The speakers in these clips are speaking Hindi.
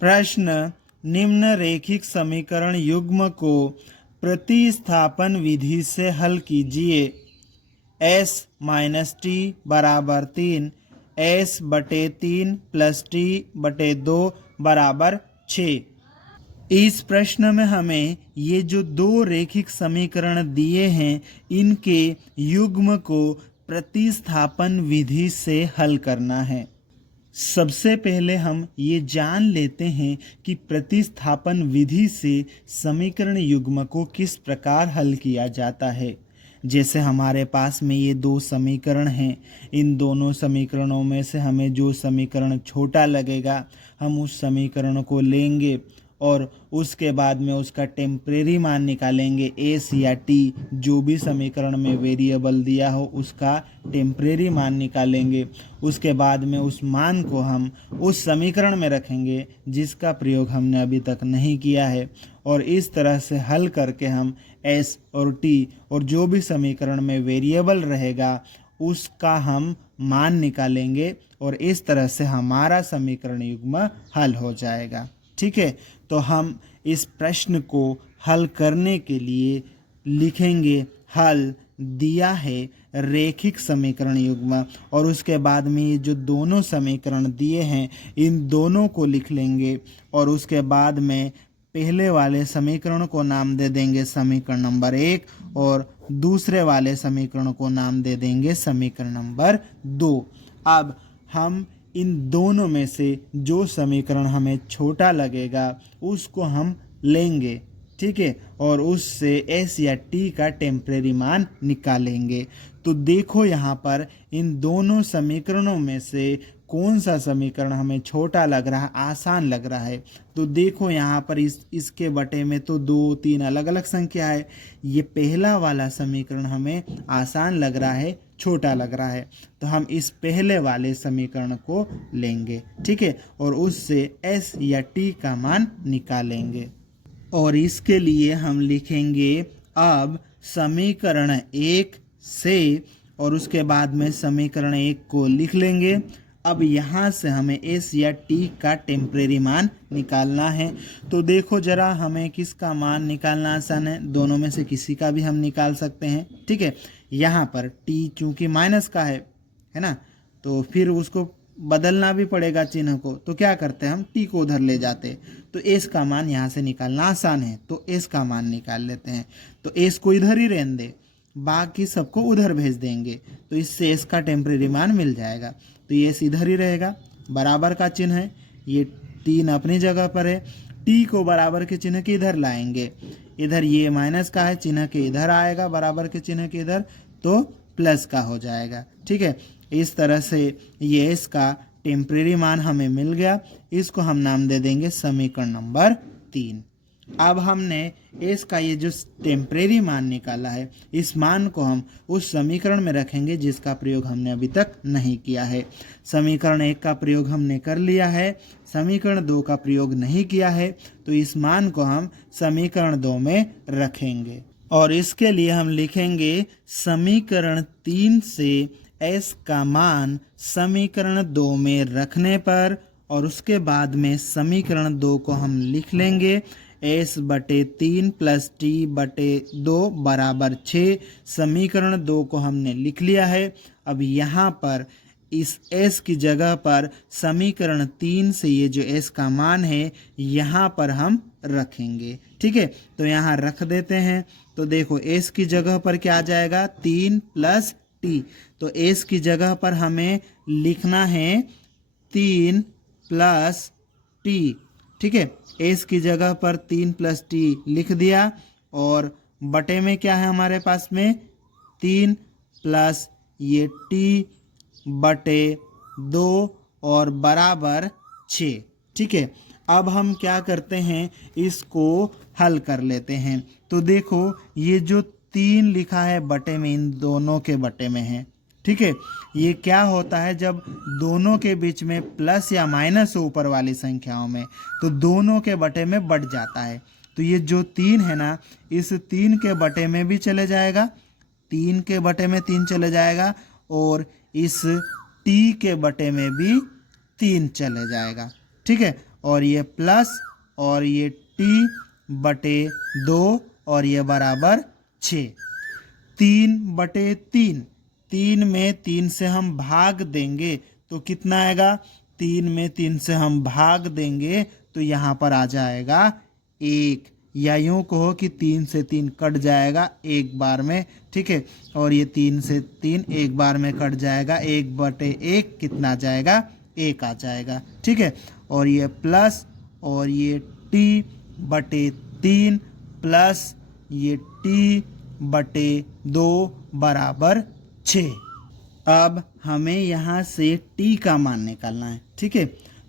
प्रश्न, निम्न रेखिक समीकरण युग्म को प्रतिस्थापन विधि से हल कीजिए। s माइनस टी बराबर 3, s बटे 3 प्लस टी बटे 2 बराबर 6। इस प्रश्न में हमें ये जो दो रेखिक समीकरण दिए हैं इनके युग्म को प्रतिस्थापन विधि से हल करना है। सबसे पहले हम ये जान लेते हैं कि प्रतिस्थापन विधि से समीकरण युग्म को किस प्रकार हल किया जाता है। जैसे हमारे पास में ये दो समीकरण हैं, इन दोनों समीकरणों में से हमें जो समीकरण छोटा लगेगा हम उस समीकरण को लेंगे और उसके बाद में उसका टेम्परेरी मान निकालेंगे। एस या टी जो भी समीकरण में वेरिएबल दिया हो उसका टेम्परेरी मान निकालेंगे। उसके बाद में उस मान को हम उस समीकरण में रखेंगे जिसका प्रयोग हमने अभी तक नहीं किया है, और इस तरह से हल करके हम एस और टी और जो भी समीकरण में वेरिएबल रहेगा उसका हम मान निकालेंगे और इस तरह से हमारा समीकरण युग्म हल हो जाएगा। ठीक है, तो हम इस प्रश्न को हल करने के लिए लिखेंगे हल दिया है रेखिक समीकरण युग्म, और उसके बाद में ये जो दोनों समीकरण दिए हैं इन दोनों को लिख लेंगे और उसके बाद में पहले वाले समीकरण को नाम दे देंगे समीकरण नंबर 1 और दूसरे वाले समीकरण को नाम दे देंगे समीकरण नंबर 2। अब हम इन दोनों में से जो समीकरण हमें छोटा लगेगा उसको हम लेंगे, ठीक है, और उससे एस या टी का टेम्परेरी मान निकालेंगे। तो देखो यहाँ पर इन दोनों समीकरणों में से कौन सा समीकरण हमें छोटा लग रहा है, आसान लग रहा है। तो देखो यहाँ पर इसके बटे में तो 2 3 अलग अलग संख्या है। ये पहला वाला समीकरण हमें आसान लग रहा है, छोटा लग रहा है, तो हम इस पहले वाले समीकरण को लेंगे, ठीक है, और उससे s या t का मान निकालेंगे। और इसके लिए हम लिखेंगे अब समीकरण 1 से, और उसके बाद में समीकरण 1 को लिख लेंगे। अब यहाँ से हमें s या t का टेम्परेरी मान निकालना है। तो देखो जरा, हमें किसका मान निकालना आसान है, दोनों में से किसी का भी हम निकाल सकते हैं। ठीक है, यहाँ पर t चूंकि माइनस का है ना, तो फिर उसको बदलना भी पड़ेगा चिन्ह को। तो क्या करते हैं, हम t को उधर ले जाते, तो s का मान यहाँ से निकालना आसान है, तो s का मान निकाल लेते हैं। तो s को इधर ही रहने दे, बाकी सबको उधर भेज देंगे, तो इससे s का टेम्परेरी मान मिल जाएगा। तो ये s इधर ही रहेगा, बराबर का चिन्ह है, ये 3 अपनी जगह पर है। t को बराबर के चिन्ह के इधर लाएंगे, इधर ये माइनस का है, चिन्ह के इधर आएगा, बराबर के चिन्ह के इधर, तो प्लस का हो जाएगा। ठीक है, इस तरह से ये s का टेम्परेरी मान हमें मिल गया। इसको हम नाम दे देंगे समीकरण नंबर 3। अब हमने s का ये जो टेम्परेरी मान निकाला है, इस मान को हम उस समीकरण में रखेंगे जिसका प्रयोग हमने अभी तक नहीं किया है। समीकरण 1 का प्रयोग हमने कर लिया है, समीकरण 2 का प्रयोग नहीं किया है, तो इस मान को हम समीकरण 2 में रखेंगे। और इसके लिए हम लिखेंगे समीकरण 3 से s का मान समीकरण 2 में रखने पर, और उसके बाद में समीकरण 2 को हम लिख लेंगे s बटे 3 प्लस t बटे 2 बराबर 6। समीकरण 2 को हमने लिख लिया है। अब यहाँ पर इस s की जगह पर समीकरण 3 से ये जो s का मान है यहाँ पर हम रखेंगे। ठीक है, तो यहाँ रख देते हैं। तो देखो s की जगह पर क्या आ जाएगा, 3 प्लस t, तो s की जगह पर हमें लिखना है 3 प्लस t। ठीक है, s की जगह पर 3 प्लस t लिख दिया, और बटे में क्या है हमारे पास में 3 प्लस ये t बटे 2 और बराबर 6। ठीक है, अब हम क्या करते हैं, इसको हल कर लेते हैं। तो देखो ये जो 3 लिखा है बटे में, इन दोनों के बटे में है। ठीक है, ये क्या होता है, जब दोनों के बीच में प्लस या माइनस हो ऊपर वाली संख्याओं में, तो दोनों के बटे में बढ़ जाता है। तो ये जो 3 है ना, इस 3 के बटे में भी चले जाएगा, 3 के बटे में 3 चले जाएगा, और इस t के बटे में भी 3 चले जाएगा। ठीक है, और ये प्लस और ये टी बटे 2 और ये बराबर 6। 3/3, 3 में 3 से हम भाग देंगे तो कितना आएगा, 3 में 3 से हम भाग देंगे तो यहाँ पर आ जाएगा 1, या यूँ कहो कि 3 से 3 कट जाएगा एक बार में, ठीक है, और ये 3 से 3 एक बार में कट जाएगा, 1/1 कितना आ जाएगा, 1 आ जाएगा, ठीक है, और ये प्लस और ये t/3 प्लस ये t/2 बराबर 6। अब हमें यहाँ से t का मान निकालना है, ठीक है,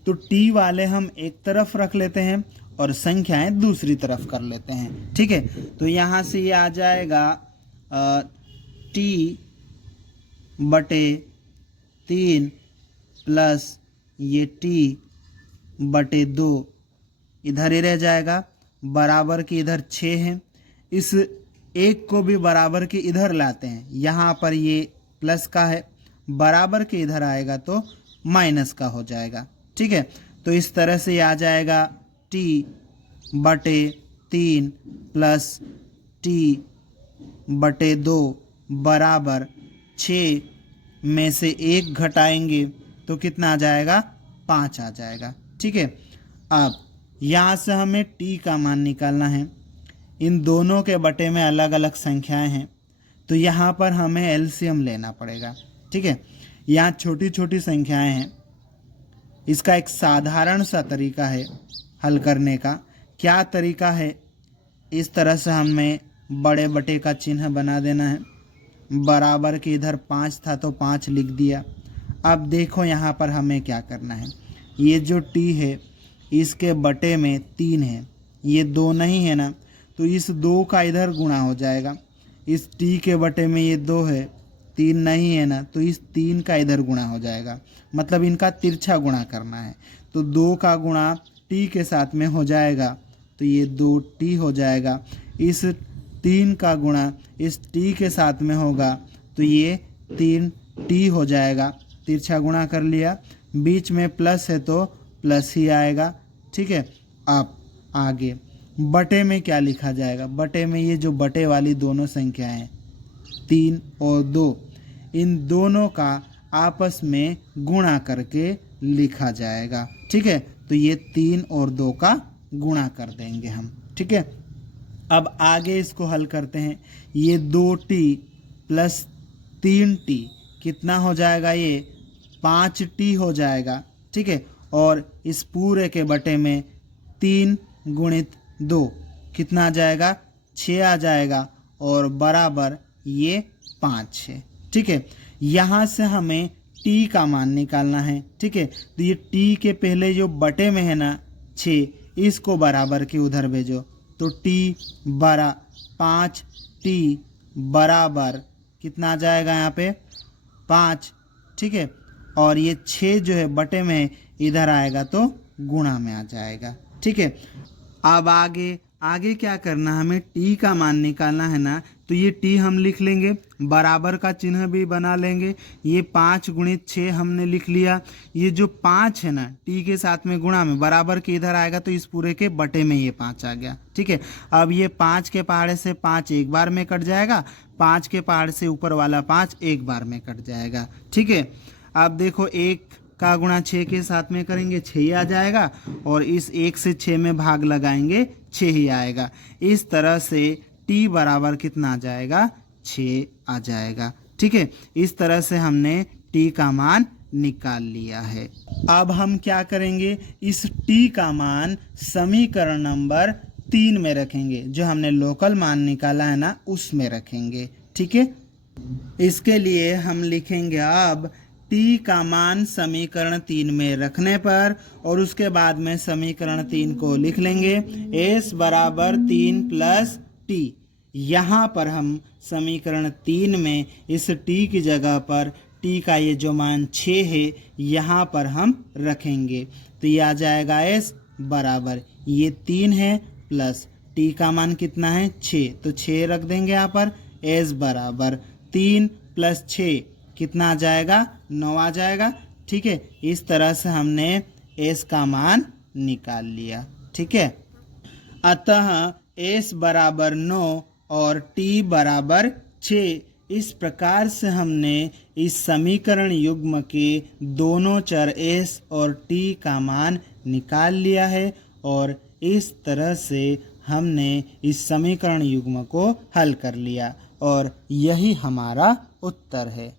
तो t वाले हम एक तरफ रख लेते हैं और संख्याएं दूसरी तरफ कर लेते हैं, ठीक है, तो यहाँ से ये आ जाएगा t/3 प्लस ये t/2 इधर ही रह जाएगा, बराबर के इधर 6 है, इस एक को भी बराबर के इधर लाते हैं, यहाँ पर ये प्लस का है, बराबर के इधर आएगा तो माइनस का हो जाएगा, ठीक है, तो इस तरह से ये आ जाएगा t/3 प्लस t/2 बराबर 6 में से 1 घटाएंगे तो कितना आ जाएगा, 5 आ जाएगा, ठीक है। अब यहाँ से हमें t का मान निकालना है, इन दोनों के बटे में अलग अलग संख्याएं हैं तो यहाँ पर हमें एलसीएम लेना पड़ेगा, ठीक है, यहाँ छोटी छोटी संख्याएं हैं, इसका एक साधारण सा तरीका है हल करने का। क्या तरीका है, इस तरह से हमें बड़े बटे का चिन्ह बना देना है, बराबर के इधर 5 था तो 5 लिख दिया। अब देखो यहाँ पर हमें क्या करना है, ये जो t है इसके बटे में 3 है, ये 2 नहीं है ना, तो इस 2 का इधर गुणा हो जाएगा, इस t के बटे में ये 2 है, 3 नहीं है ना, तो इस 3 का इधर गुणा हो जाएगा, मतलब इनका तिरछा गुणा करना है, तो 2 का गुणा t के साथ में हो जाएगा तो ये 2t हो जाएगा, इस 3 का गुणा इस t के साथ में होगा तो ये 3t हो जाएगा, तिरछा गुणा कर लिया, बीच में प्लस है तो प्लस ही आएगा, ठीक है। अब आगे बटे में क्या लिखा जाएगा, बटे में ये जो बटे वाली दोनों संख्याएं हैं 3 और 2, इन दोनों का आपस में गुणा करके लिखा जाएगा, ठीक है, तो ये 3 और 2 का गुणा कर देंगे हम, ठीक है। अब आगे इसको हल करते हैं, ये 2t प्लस 3t कितना हो जाएगा, ये 5t हो जाएगा, ठीक है, और इस पूरे के बटे में 3 गुणित 2 कितना आ जाएगा, 6 आ जाएगा, और बराबर ये 5 है, ठीक है। यहाँ से हमें t का मान निकालना है, ठीक है, तो ये t के पहले जो बटे में है ना 6, इसको बराबर के उधर भेजो तो t 5t बराबर कितना आ जाएगा यहाँ पे 5, ठीक है, और ये 6 जो है बटे में इधर आएगा तो गुणा में आ जाएगा, ठीक है। अब आगे क्या करना, हमें t का मान निकालना है ना, तो ये t हम लिख लेंगे, बराबर का चिन्ह भी बना लेंगे, ये 5 गुणित 6 हमने लिख लिया, ये जो 5 है ना t के साथ में गुणा में बराबर के इधर आएगा तो इस पूरे के बटे में ये 5 आ गया, ठीक है। अब ये 5 के पहाड़े से 5 एक बार में कट जाएगा, 5 के पहाड़ से ऊपर वाला 5 एक बार में कट जाएगा, ठीक है। अब देखो 1 का गुणा 6 के साथ में करेंगे 6 ही आ जाएगा, और इस 1 से 6 में भाग लगाएंगे 6 ही आएगा, इस तरह से t बराबर कितना आ जाएगा, 6 आ जाएगा, ठीक है। इस तरह से हमने t का मान निकाल लिया है। अब हम क्या करेंगे, इस t का मान समीकरण नंबर 3 में रखेंगे, जो हमने लोकल मान निकाला है ना उसमें रखेंगे, ठीक है। इसके लिए हम लिखेंगे अब t का मान समीकरण 3 में रखने पर, और उसके बाद में समीकरण 3 को लिख लेंगे s बराबर 3 प्लस t। यहाँ पर हम समीकरण 3 में इस t की जगह पर t का ये जो मान 6 है यहाँ पर हम रखेंगे, तो ये आ जाएगा s बराबर ये 3 है प्लस t का मान कितना है 6, तो 6 रख देंगे यहाँ पर, s बराबर 3 प्लस 6 कितना आ जाएगा, 9 आ जाएगा, ठीक है। इस तरह से हमने s का मान निकाल लिया। ठीक है, अतः s बराबर 9 और t बराबर 6। इस प्रकार से हमने इस समीकरण युग्म के दोनों चर s और t का मान निकाल लिया है और इस तरह से हमने इस समीकरण युग्म को हल कर लिया और यही हमारा उत्तर है।